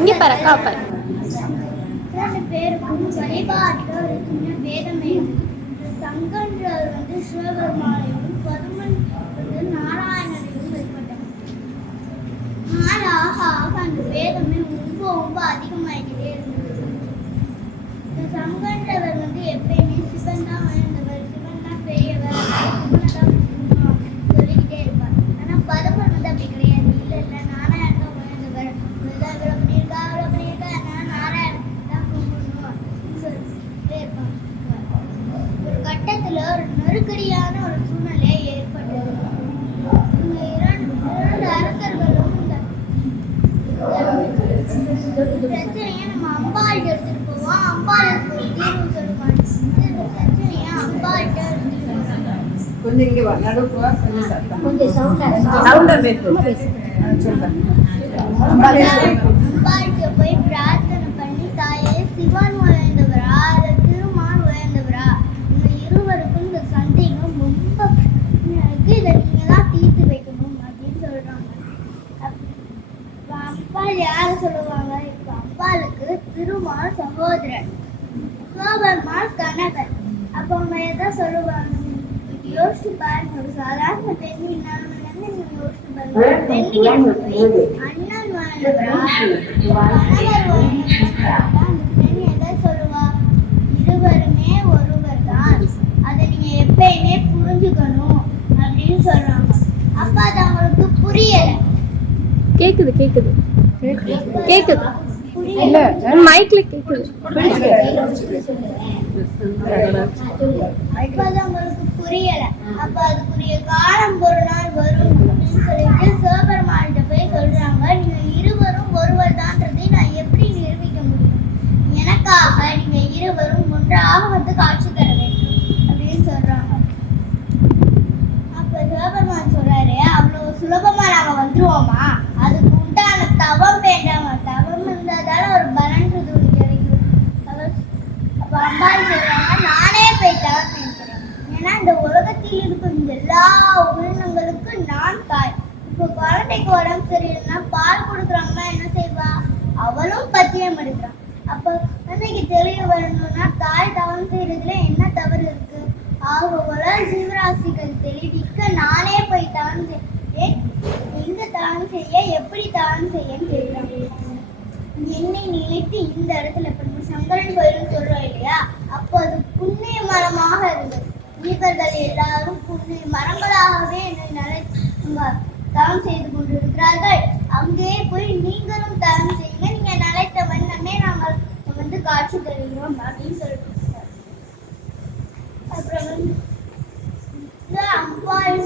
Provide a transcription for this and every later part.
இங்கே பாரு அக்கா பாரு. பேருக்கும் வழிபாட்டில் ஒரு சின்ன வேதமே சங்கன்றவர் வந்து சிவபெருமானையும் பதுமன் வந்து நாராயணனையும் வழிபட்டார். நாள் ஆக ஆக அந்த வேதமே ரொம்ப அதிகமாகிட்டே இருந்தது. இந்த சங்கன்றவர் வந்து எப்பயுமே சிவன் தான் வாழ்ந்தவர், சிவன் தான் பெரியவர், சொல்லிக்கிட்டே இருப்பார். ஆனா பதுமன் வந்து அப்படி கிடையாது. இல்ல நாராயணன் தான் வாழ்ந்தவர், இவ்வளவு பண்ணியிருக்கா அதனால நாராயணன் தான் கும்பிடணும் சொல்லிட்டே இருப்பாங்க. ஒரு கட்டத்துல ஒரு நெருக்கடியான ஒரு சூழ்நிலை ஏற்பட்டது. இரண்டு அரசர்களும் பிரச்சனையை நம்ம அம்பாள்கிட்ட எடுத்துட்டு போவோம், அம்பாளுக்கு ஒரு தீர்வு சொல்லுவாங்க. இந்த பிரச்சனையை அம்பாள்கிட்ட எடுத்துட்டு போறாங்க. கொஞ்சம் இங்க வா, நடுவுக்கு வா, கொஞ்சம் சத்தம், கொஞ்சம் சவுண்டா பேசுவோம். அம்பாள்கிட்ட போய் பிரார்த்தனை பண்ணி, தாயே சிவன் உயர்ந்தவரா திருமான் உயர்ந்தவரா, இந்த இருவருக்கும் இந்த சந்தேகம் ரொம்ப இருக்கு, இதை நீங்க தான் தீர்த்து வைக்கணும் அப்படின்னு சொல்றாங்க. அம்பாள் யார சொல்லுவாங்க? இப்ப அம்பாளுக்கு திருமால் சகோதரன், சிவபெருமாள் கணவர். அப்ப அவங்க எதான் சொல்லுவாங்க? யோசிச்சு பாருங்க, ஒரு சாதாரண பெண்ணின் யோசிச்சு பாருங்க. அண்ணன் வாழ்ந்தவரா கணவர் வாழ்ந்தவரா, அந்த பெண் எதை சொல்லுவா? இருவருமே ஒருவர் தான், அதை நீங்க எப்பயுமே புரிஞ்சுக்கணும் அப்படின்னு சொல்றாங்க. அப்ப அது அவங்களுக்கு புரியல. கேக்குது கேக்குது கேக்குது, புரியல, மைக்ல கேக்குது. அவங்களுக்கு புரியல. அப்ப அதுக்குரிய காலம் ஒரு நாள் வரும் அப்படின்னு சொல்லிட்டு சிவபெருமான்கிட்ட போய் சொல்றாங்க, நீங்க இருவரும் ஒருவர் தான்றதை நான் எப்படி நிரூபிக்க முடியும்? எனக்காக நீங்க இருவரும் ஒன்றாக வந்து காட்சி தர வேண்டும் அப்படின்னு சொல்றாங்க. அப்ப சிவபெருமான் சொல்றாரு, அவ்வளவு சுலபமா நாங்க வந்துருவோமா? அதுக்கு உண்டான தவம் வேண்டாமா? தவம் இருந்ததால ஒரு பலன்றது ஒண்ணு கிடைக்கும். அப்ப அம்பாள் சொல்றாங்க, நானே போய் தவம் நினைக்கிறேன். ஏன்னா இந்த உலகத்தில் இருக்கும் எல்லா உயிரினங்களுக்கும் நான் தாய். இப்போ குழந்தைக்கு உடம்பு சரியில்லைன்னா பால் கொடுக்குறாங்கன்னா என்ன செய்வா? அவளும் பத்தியம் எடுக்கிறான். அப்ப குழந்தைக்கு தெளிவு வரணும்னா தாய் தவம் செய்யறதுல என்ன தவறு இருக்கு? ஆக உலக ஜீவராசிகள் தெளிவிக்க நானே போய் தவம் செய்ய, எங்க தவம் செய்ய, எப்படி தவம் செய்யன்னு கேட்கிறாங்க. என்னை நினைத்து இந்த இடத்துல இப்ப நம்ம சங்கரன் கோயில்னு சொல்றோம் இல்லையா, அப்போ அது புண்ணிய மரமாக இருந்தது. இவர்கள் எல்லாரும் புண்ணிய மரங்களாகவே என்னை தவம் செய்து கொண்டிருக்கிறார்கள். அங்கே போய் நீங்களும் தவம் செய்யுங்க, நீங்க நிலைத்த வண்ணமே நாங்கள் வந்து காட்சி தருகிறோம் அப்படின்னு சொல்லிட்டு அப்புறம் வந்து அம்பாள்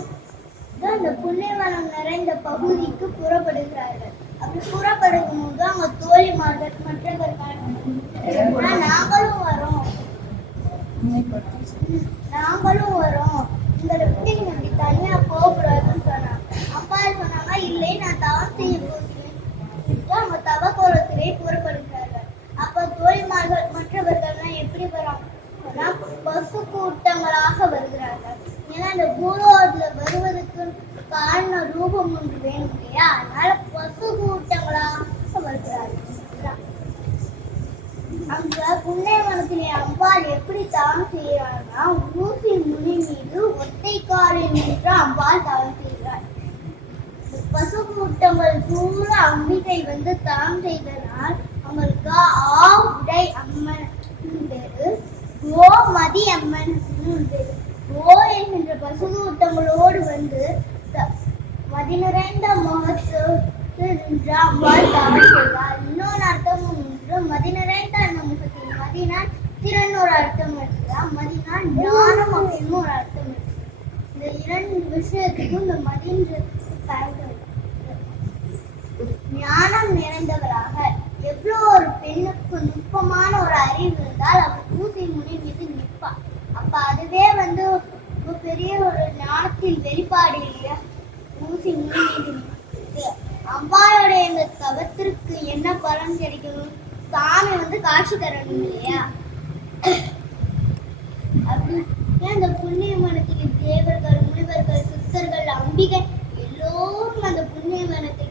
அந்த புண்ணியவனம் நிறைந்த பகுதிக்கு புறப்படுகிறார்கள். அப்படி புறப்படும் போது அவங்க தோழிமார்கள் மற்றவர்கள் நாங்களும் வரோம் உங்களை விட்டு நீங்க அப்படி தனியா போகக்கூடாதுன்னு சொன்னாங்க. அம்பாள் சொன்னாங்க, இல்லை நான் தவம் செய்ய போகிறேன். அவங்க தவக்கோலத்திலே புறப்படுகிறார்கள். அப்ப தோழிமார்கள் மற்றவர்கள்லாம் எப்படி வராங்க? பசு கூட்டங்களாக வருகிறார்கள். ஏன்னா இந்த பூலோகத்துல வருவதற்கு காரண ரூபம் ஒன்று வேணும் இல்லையா, அதனால பசு கூட்டங்களாக வருகிறார்கள். அங்க புண்ணியவனத்திலே அம்பாள் எப்படி தவம் செய்கிறாள்னா, ஊசி முனி மீது ஒத்தை காலில் நின்று அம்பாள் தவம் செய்கிறாள். பசு கூட்டங்கள் சூழ அம்பிகை வந்து தவம் செய்தனால் அவங்களுக்கு உடை அம்மன் பேரு, கோமதி அம்மன் பேரு. கோ என்கின்ற பசு கூட்டங்களோடு வந்து மதி நிறைந்த முகத்து நின்று அம்பாள் தவம் செய்தாள். இன்னொரு அர்த்தமும் உண்டு, மதி நிறைந்த அந்த முகத்தில் மதினால் திறன் ஒரு அர்த்தம் இருக்குதா, மதினால் ஞானம் அப்படின்னு ஒரு அர்த்தம் இருக்கு. இந்த இரண்டு விஷயத்துக்கும் இந்த மதின்ற ஞானம் நிறைந்தவராக எவ்வளவு ஒரு பெண்ணுக்கு நுட்பமான ஒரு அறிவு இருந்தால் அவர் ஊசி முனி மீது நிற்பார். அப்ப அதுவே வந்து பெரிய ஒரு ஞானத்தின் வெளிப்பாடு இல்லையா, ஊசி முனி மீது அம்பாளுடைய இந்த தவத்திற்கு என்ன பலன் கிடைக்கணும்? சாமி வந்து காட்சி தரணும் இல்லையா. அப்படி அந்த புண்ணிய மனத்தில் தேவர்கள், முனிவர்கள், சித்தர்கள், அம்பிகை எல்லோரும் அந்த புண்ணிய மனத்தை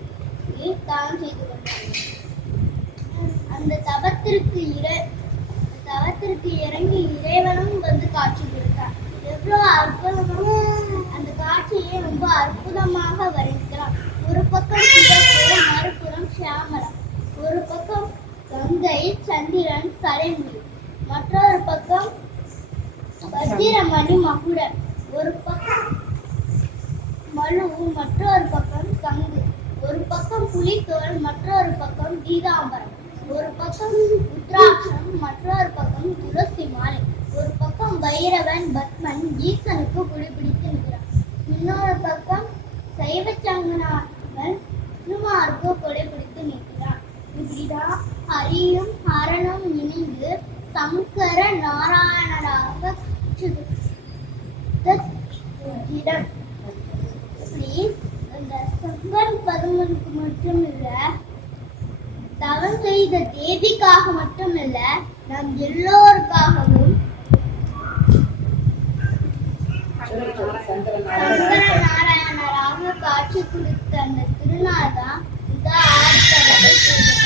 தானம் செய்து தவத்திற்கு இறங்கி இறைவனும் வந்து காட்சி கொடுத்தார். எவ்வளவு அற்புதமாக அந்த காட்சியை ரொம்ப அற்புதமாக வர்ணிக்கிறார். ஒரு பக்கம் சிவப்பு, மறுபுறம் சியாமளம். ஒரு பக்கம் கங்கை, சந்திரன், சரைமுடி. மற்றொரு பக்கம் வஜ்ரமணி மகுடம். ஒரு பக்கம் மலு, மற்றொரு பக்கம் சங்கு. ஒரு பக்கம் புலித்தோல், மற்றொரு பக்கம் பீதாம்பரம். ஒரு பக்கம் ருத்ராட்சம், மற்றொரு பக்கம் துளசி மாலை. ஒரு பக்கம் பைரவன் பத்மன் ஈசனுக்கு குடிபிடித்து நிற்கிறான். இன்னொரு பக்கம் சைவச்சங்கனாவன் திருமாருக்கு கொடைபிடித்து நிற்கிறான். இப்படிதான் ஹரியும் ஹரனும் இணைந்து சங்கர நாராயணராக இடம். அந்த சங்கரன் பரமனுக்கு மட்டும் இல்ல, தவம் செய்த தேவிக்காக மட்டும் இல்ல, நம் எல்லோருக்காகவும் சங்கர நாராயணராக காட்சி கொடுத்த அந்த திருநாள் தான் இந்த ஆடிப்படைகள்.